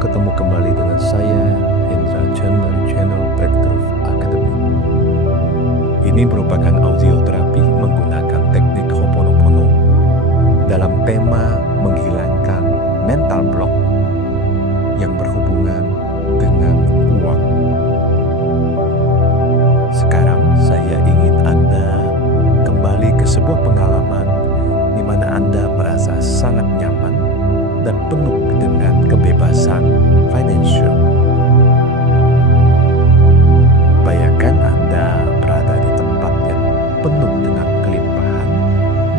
ketemu kembali dengan saya, Hendra Chen dari channel Breakthrough Academy. Ini merupakan audio terapi menggunakan teknik Ho'oponopono dalam tema menghilangkan mental block yang berhubungan dengan uang. Sekarang saya ingin Anda kembali ke sebuah pengalaman di mana Anda merasa sangat nyaman dan penuh dengan kebebasan financial. Bayangkan Anda berada di tempat yang penuh dengan kelimpahan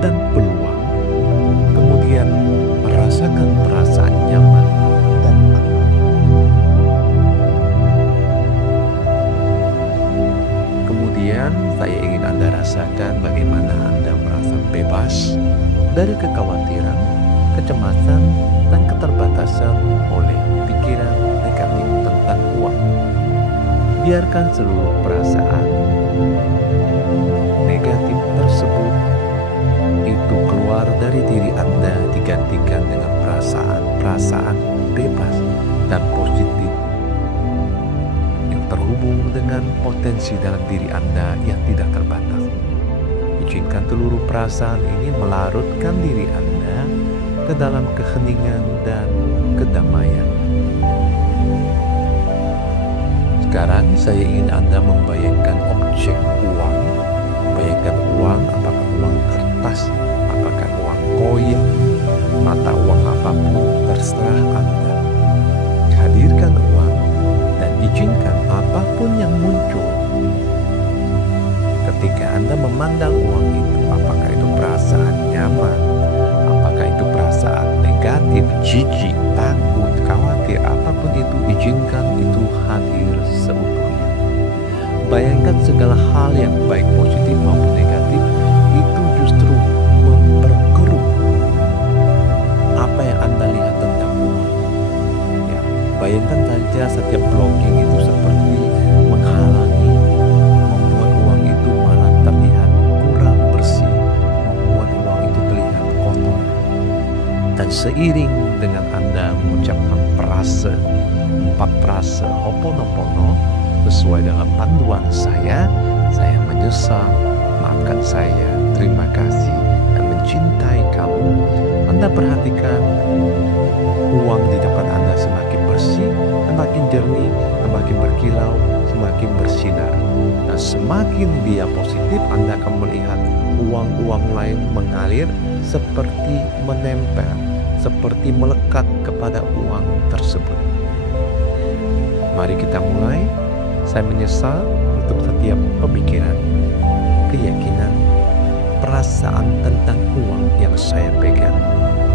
dan peluang, kemudian merasakan perasaan nyaman dan aman. Kemudian saya ingin Anda rasakan bagaimana Anda merasa bebas dari kekhawatiran, kecemasan, dan keterbatasan oleh pikiran negatif tentang uang. Biarkan seluruh perasaan negatif tersebut itu keluar dari diri Anda, digantikan dengan perasaan bebas dan positif yang terhubung dengan potensi dalam diri Anda yang tidak terbatas. Izinkan seluruh perasaan ini melarutkan diri Anda ke dalam keheningan dan kedamaian. Sekarang saya ingin Anda membayangkan objek uang. Bayangkan uang, apakah uang kertas, apakah uang koin, mata uang apapun, terserah Anda. Hadirkan uang dan izinkan apapun yang muncul. Ketika Anda memandang uang itu, apakah itu perasaan nyaman, apakah itu perasaan negatif, jijik, takut, khawatir, apapun itu, izinkan itu hadir seutuhnya. Bayangkan segala hal yang baik positif maupun negatif itu justru memperkeruh apa yang Anda lihat tentang uang. Ya, bayangkan saja setiap blocking itu seperti menghalangi, membuat uang itu malah terlihat kurang bersih, membuat uang itu terlihat kotor. Dan seiring dengan Anda mengucapkan empat frase Ho'oponopono sesuai dengan panduan saya menyesal, maafkan saya, terima kasih, dan mencintai kamu. Anda perhatikan uang di depan Anda semakin bersih, semakin jernih, semakin berkilau, semakin bersinar. Dan semakin dia positif, Anda akan melihat uang-uang lain mengalir seperti menempel, seperti melekat kepada uang tersebut. Mari kita mulai. Saya menyesal untuk setiap pemikiran, keyakinan, perasaan tentang uang yang saya pegang,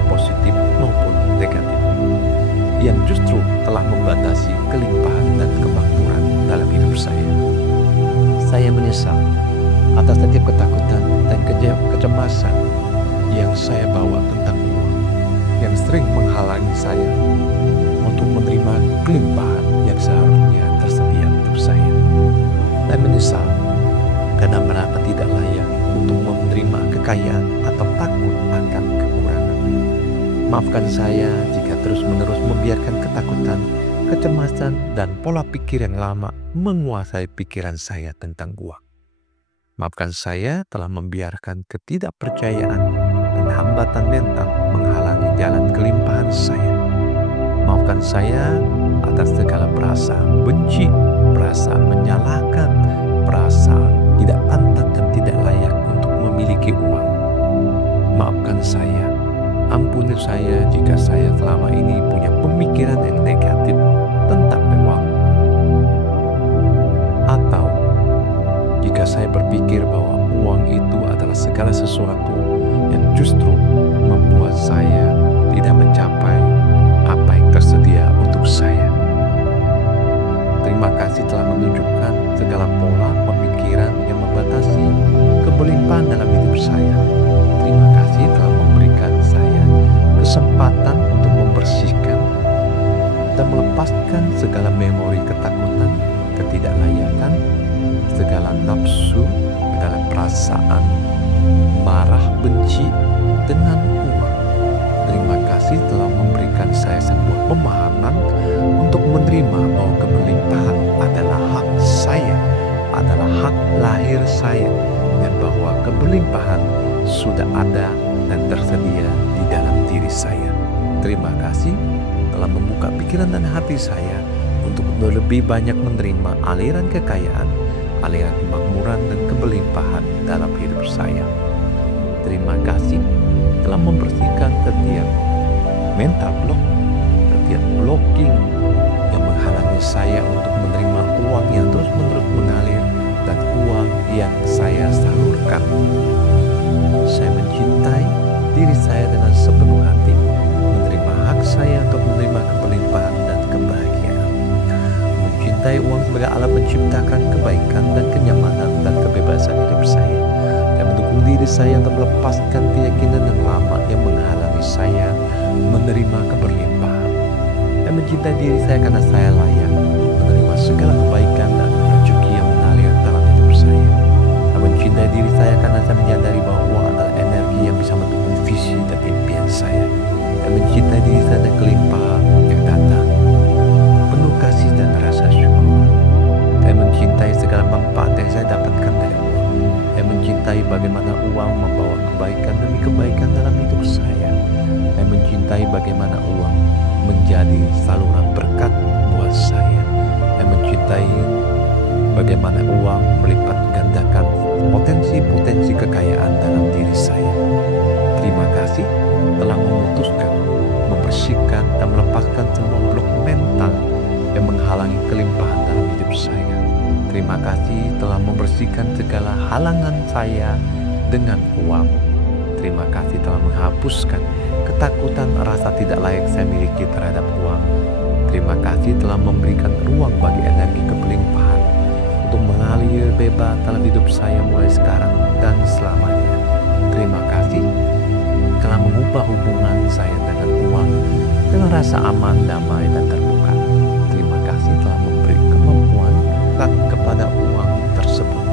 positif maupun negatif, yang justru telah membatasi kelimpahan dan kemakmuran dalam hidup saya. Saya menyesal atas setiap ketakutan dan kecemasan yang saya bawa tentang uang, yang sering menghalangi saya untuk menerima kelimpahan yang seharusnya tersedia untuk saya. Dan menyesal karena merasa tidak layak untuk menerima kekayaan atau takut akan kekurangan. Maafkan saya jika terus-menerus membiarkan ketakutan, kecemasan, dan pola pikir yang lama menguasai pikiran saya tentang uang. Maafkan saya telah membiarkan ketidakpercayaan dan hambatan mental menghalangi jalan kelimpahan saya. Maafkan saya atas segala perasaan benci, perasaan menyalahkan, perasaan tidak pantas dan tidak layak untuk memiliki uang. Maafkan saya, ampuni saya jika saya selama ini punya pemikiran yang negatif tentang uang. Atau jika saya berpikir bahwa uang itu adalah segala sesuatu yang justru membuat saya tidak mencapai apa yang tersedia untuk saya. Terima kasih telah menunjukkan segala pola pemikiran yang membatasi kelimpahan dalam hidup saya. Terima kasih telah memberikan saya kesempatan untuk membersihkan dan melepaskan segala memori ketakutan, ketidaklayakan, segala nafsu, segala perasaan marah, benci dengan uang. Terima kasih telah memberikan saya sebuah pemahaman lahir saya, dan bahwa keberlimpahan sudah ada dan tersedia di dalam diri saya. Terima kasih telah membuka pikiran dan hati saya untuk lebih banyak menerima aliran kekayaan, aliran kemakmuran dan keberlimpahan dalam hidup saya. Terima kasih telah membersihkan setiap mental block, setiap blocking yang menghalangi saya untuk menerima uang yang terus-menerus mengalir dan uang yang saya salurkan. Saya mencintai diri saya dengan sepenuh hati, menerima hak saya untuk menerima keberlimpahan dan kebahagiaan. Mencintai uang sebagai alat menciptakan kebaikan dan kenyamanan dan kebebasan hidup saya, dan mendukung diri saya untuk melepaskan keyakinan yang lama yang menghalangi saya menerima keberlimpahan. Dan mencintai diri saya karena saya layak menerima segala kebaikan dan rezeki yang mengalir dalam hidup saya. Dan mencintai diri saya karena saya menyadari bahwa uang adalah energi yang bisa mendukung visi dan impian saya. Dan mencintai diri saya dan kelimpahan yang datang penuh kasih dan rasa syukur. Dan mencintai segala manfaat yang saya dapatkan dari uang. Dan mencintai bagaimana uang membawa kebaikan demi kebaikan dalam hidup saya. Dan mencintai bagaimana uang menjadi saluran berkat buat saya. Dan mencintai bagaimana uang melipat gandakan potensi-potensi kekayaan dalam diri saya. Terima kasih telah memutuskan, membersihkan dan melepaskan semua blok mental yang menghalangi kelimpahan dalam hidup saya. Terima kasih telah membersihkan segala halangan saya dengan uang. Terima kasih telah menghapuskan ketakutan rasa tidak layak saya miliki terhadap uang. Terima kasih telah memberikan ruang bagi energi kelimpahan untuk mengalir bebas dalam hidup saya mulai sekarang dan selamanya. Terima kasih telah mengubah hubungan saya dengan uang dengan rasa aman, damai, dan terbuka. Terima kasih telah memberi kemampuan kepada uang tersebut.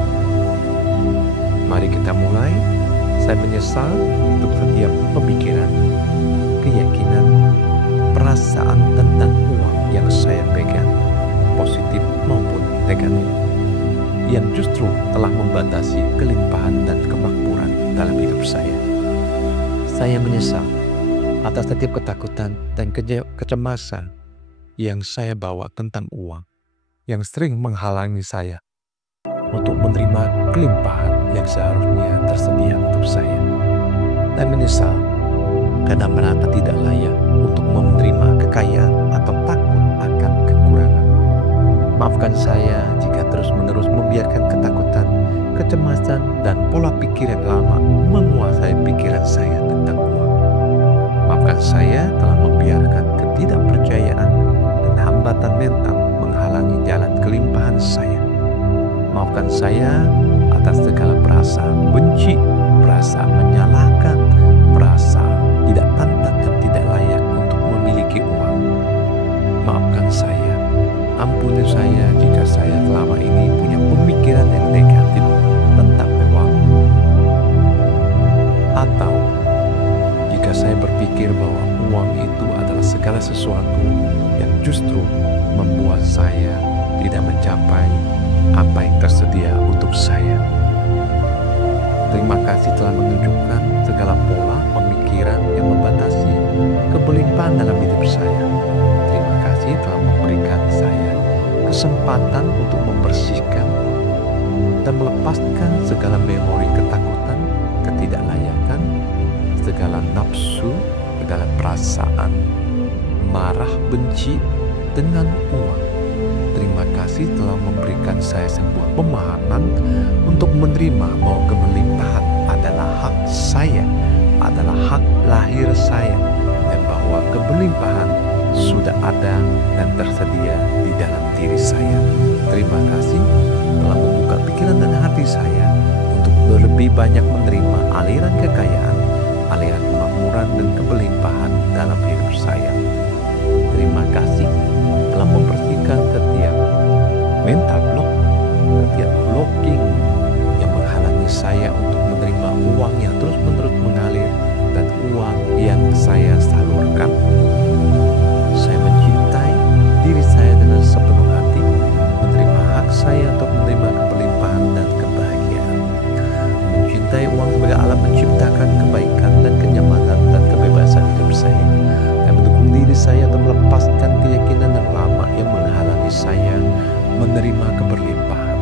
Mari kita mulai. Saya menyesal untuk setiap pemikiran, keyakinan, perasaan tentang uang yang saya pegang, positif maupun negatif, yang justru telah membatasi kelimpahan dan kemakmuran dalam hidup saya. Saya menyesal atas setiap ketakutan dan kecemasan yang saya bawa tentang uang, yang sering menghalangi saya untuk menerima kelimpahan yang seharusnya tersedia untuk saya. Dan menyesal karena merasa tidak layak untuk menerima kekayaan atau takut akan kekurangan. Maafkan saya jika terus-menerus membiarkan ketakutan, kecemasan, dan pola pikir yang lama menguasai pikiran saya tentang uang. Maafkan saya telah membiarkan ketidakpercayaan dan hambatan mental menghalangi jalan kelimpahan saya. Maafkan saya atas segala perasaan benci, perasaan menyalahkan, perasaan tidak pantas dan tidak layak untuk memiliki uang. Maafkan saya, ampuni saya jika saya selama ini punya pemikiran yang negatif tentang uang. Atau jika saya berpikir bahwa uang itu adalah segala sesuatu yang justru membuat saya tidak mencapai apa yang tersedia untuk saya. Terima kasih telah menunjukkan segala pola pemikiran yang membatasi keberlimpahan dalam hidup saya. Terima kasih telah memberikan saya kesempatan untuk membersihkan dan melepaskan segala memori ketakutan, ketidaklayakan, segala nafsu, segala perasaan marah, benci dengan uang. Terima kasih telah memberikan saya sebuah pemahaman untuk menerima bahwa keberlimpahan adalah hak saya, adalah hak lahir saya, dan bahwa keberlimpahan sudah ada dan tersedia di dalam diri saya. Terima kasih telah membuka pikiran dan hati saya untuk lebih banyak menerima aliran kekayaan, aliran kemakmuran dan keberlimpahan dalam hidup saya. Terima kasih telah membersihkan setiap mental block, setiap blocking yang menghalangi saya untuk menerima uang yang terus-menerus mengalir dan uang yang saya salurkan. Saya mencintai diri saya dengan sepenuh hati, menerima hak saya untuk menerima keberlimpahan dan kebahagiaan. menerima keberlimpahan.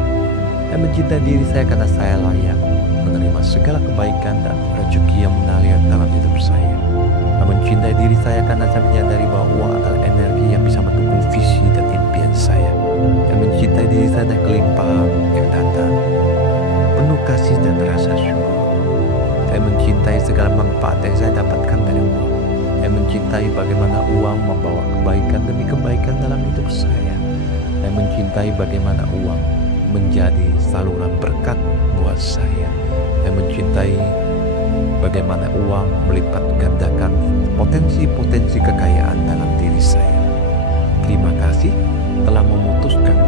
Saya mencintai diri saya karena saya layak menerima segala kebaikan dan rezeki yang mengalir dalam hidup saya. Saya mencintai diri saya karena saya menyadari bahwa uang adalah energi yang bisa mendukung visi dan impian saya. Saya mencintai diri saya dan kelimpahan yang datang, penuh kasih dan rasa syukur. Saya mencintai segala manfaat yang saya dapatkan dari uang. Saya mencintai bagaimana uang membawa kebaikan demi kebaikan dalam hidup saya. Saya mencintai bagaimana uang menjadi saluran berkat buat saya. Saya mencintai bagaimana uang melipat gandakan potensi-potensi kekayaan dalam diri saya. Terima kasih telah memutuskan,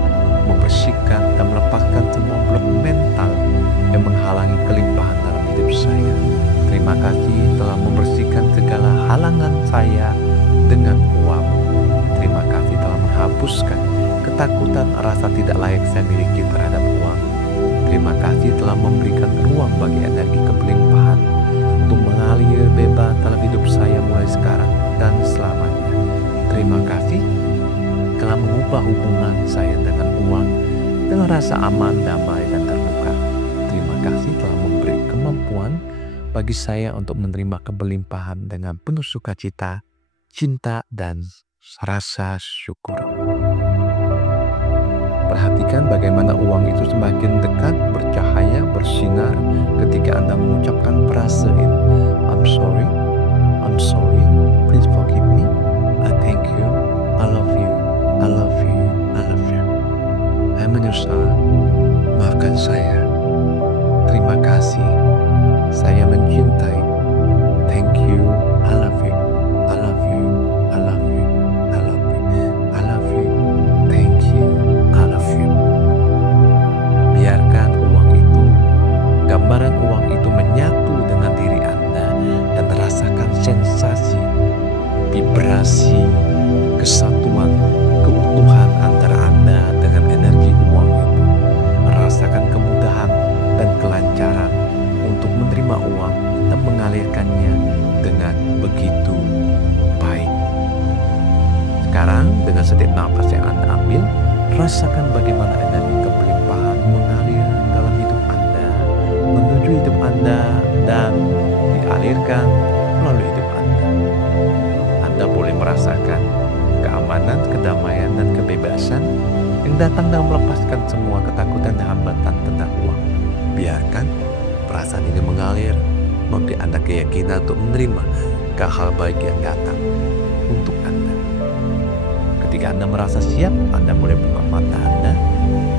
membersihkan, dan melepaskan semua blok mental yang menghalangi kelimpahan dalam hidup saya. Terima kasih telah membersihkan segala halangan saya dengan uang. Terima kasih telah menghapuskan ketakutan rasa tidak layak saya miliki terhadap uang. Terima kasih telah memberikan ruang bagi energi kelimpahan untuk mengalir bebas dalam hidup saya mulai sekarang dan selamanya. Terima kasih telah mengubah hubungan saya dengan uang dengan rasa aman, damai, dan terbuka. Terima kasih telah memberi kemampuan bagi saya untuk menerima keberlimpahan dengan penuh sukacita, cinta, dan rasa syukur. Perhatikan bagaimana uang itu semakin dekat, bercahaya, bersinar ketika Anda mengucapkan frase ini. I'm sorry, please forgive me, I thank you, I love you, I love you, I love you. Saya menyesal, maafkan saya. Terima kasih, saya mencintai. Thank you, I love you, I love you, I love you, I love you, I love you. Thank you, I love you. Biarkan uang itu, gambaran uang itu menyatu dengan diri Anda dan rasakan sensasi, vibrasi, kesatuan, keutuhan antara Anda dengan energi uang itu. Merasakan kemudahan dan kelancaran untuk menerima uang dan mengalirkannya dengan begitu baik. Sekarang dengan setiap napas yang Anda ambil, rasakan bagaimana energi kelimpahan mengalir dalam hidup Anda, menuju hidup Anda, dan dialirkan melalui hidup Anda. Anda boleh merasakan keamanan, kedamaian, dan kebebasan yang datang dan melepaskan semua ketakutan dan hambatan tentang uang. Biarkan perasaan ini mengalir, memberi Anda keyakinan untuk menerima hal baik yang datang untuk Anda. Ketika Anda merasa siap, Anda boleh buka mata Anda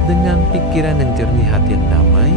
dengan pikiran yang jernih, hati yang damai,